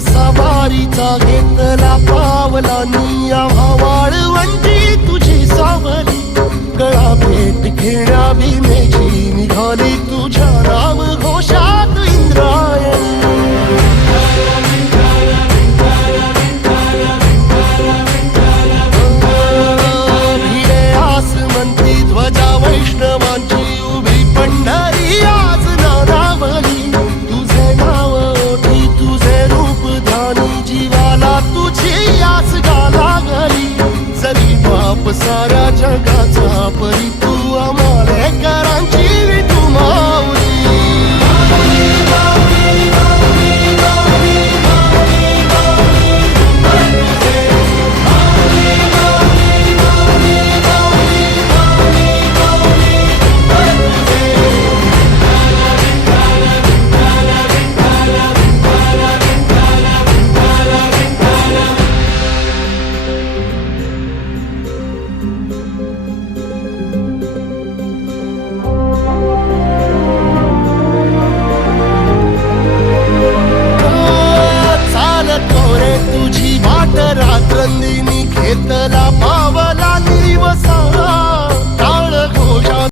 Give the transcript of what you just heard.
सवारीचा घेतला पावलांनी आम्हा वाळवंटी तुझी सावली गळा भेट घेण्या भीमेची निघाली तुझ्या नाम घोषात इंद्रायणी भिडे आसमंती ध्वजा वैष्णवांची उभी पंढरी आज नानावली तुझे नाव ओठी तुझे रूप ध्यानी जीवाला तुझी आस गाला गली जरी बाप साऱ्या जगाचा परी तू आम्हाले करांची